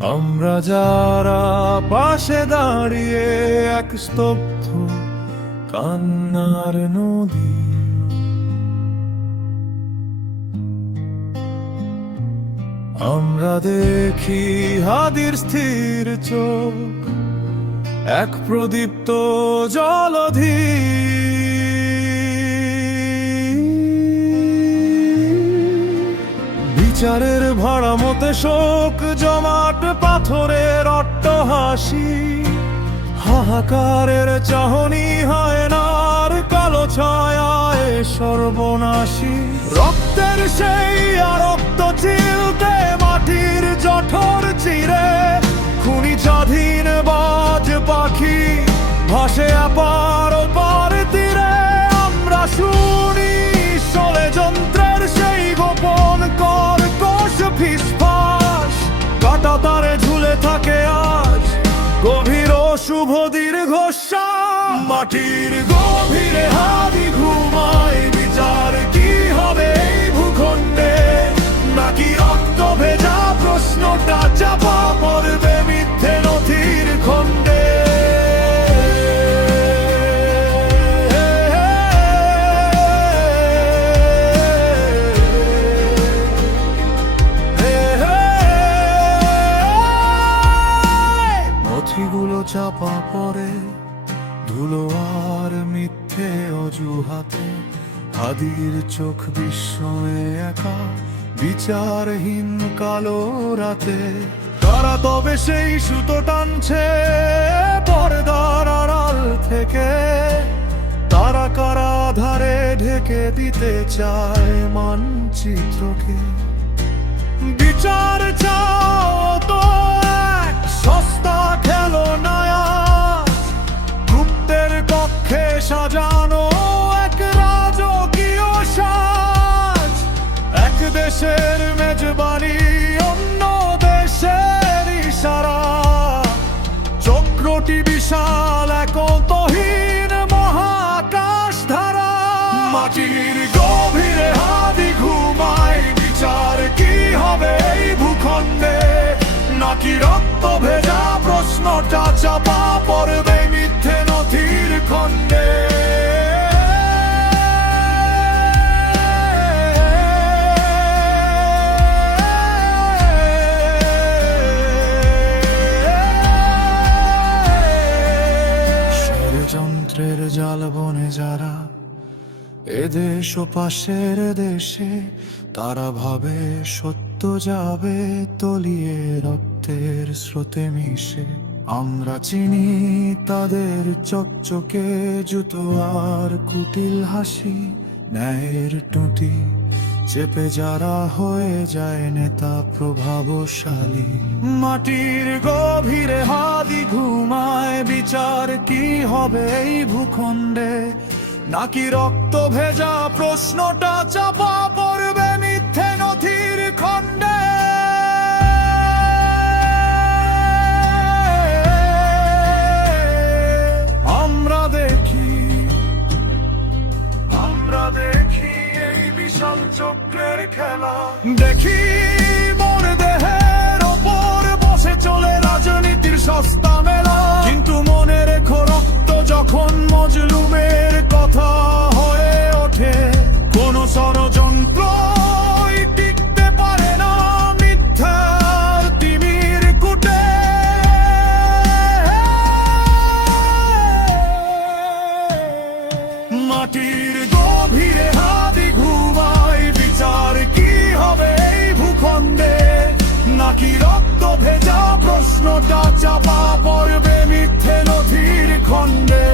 আমরা যারা পাশে দাঁড়িয়ে এক স্তব্ধ কান্নার নদী, আমরা দেখি হাদির স্থির চোখ এক প্রদীপ্ত জলধি। বিচারের ভাড়া মতে শোক জমাট পাথরের অট্টহাসি, হাহাকারের চাহনি হয় নার কালো ছায়ায় সর্বনাশী। রক্তের সেই রক্ত চিলতে মাটির জঠর চিরে খুনি স্বাধীন বাজ পাখি ভাসে আপার ওপার তীরে। আমরা শুনি ষড়যন্ত্রের সেই গোপন কর্কশ ফিসফাস, কাটা তারে ঝুলে থাকে আজ গভীর শুভ দীর্ঘশ্বাস। মাটির গভীরে হাদি ঘুমায়, বিচার কি হবে এই ভূখণ্ডে? নাকি রক্ত ভেজা প্রশ্নটা চাপা পড়বে মিথ্যে নথির খণ্ডে? নথিগুলো চাপা পড়ে ধুলো আর মিথ্যে অজুহাতে, হাদির চোখ বিস্ময়ে একা বিচারহীন কালো রাতে। তারা তবে সেই সুতো টানছে পর্দার আড়াল থেকে, তারা কারা ধারে ঢেকে দিতে চায় মানচিত্রকে। বিচার চাও তো এক সস্তা খেলনায়া, গুপ্তের কক্ষে সাজানো এক রাজকীয় সাজ। এক দেশের মেজবানি অন্য দেশের ইশারা, চক্রটি বিশাল এক অন্তহীন মহাকাশ ধারা। মাটির গভীরে হাদি ঘুমায়, বিচার কি হবে এই ভূখণ্ডে? নাকি রক্ত ভেজা প্রশ্নটা চাপা পড়বে মিথ্যে নথির খণ্ডে? ষড়যন্ত্রের জাল বনে যারা এদেশ ও পাশের দেশে, তারা ভাবে সত্য যাবে তলিয়ে রক্তের স্রোতে মিশে। আমরা চিনি তাদের চকচকে জুতো আর কুটিল হাসি, ন্যায়ের টুটি চেপে যারা হয়ে যায় নেতা প্রভাবশালী। মাটির গভীরে হাদি ঘুমায়, বিচার কি হবে এই ভূখণ্ডে? নাকি রক্ত ভেজা প্রশ্নটা চাপা পড়বে মিথ্যে নথির খণ্ডে? আমরা দেখি এই বিশাল চক্রের খেলা, দেখি মোর দেহের ওপর বসে চলে রাজনীতির সস্তা মেলা। কিন্তু মনে রেখো, রক্ত যখন মজলুমের কথা হয়ে ওঠে, কোন ষড়যন্ত্র টিকতে পারে না মিথ্যার তিমির কুটে। মাটির গভীরে হাদি ঘুমায়, বিচার কি হবে এই ভূখণ্ডে? নাকি রক্ত ভেজা প্রশ্নটা চাপা পড়বে মিথ্যে নথির খণ্ডে?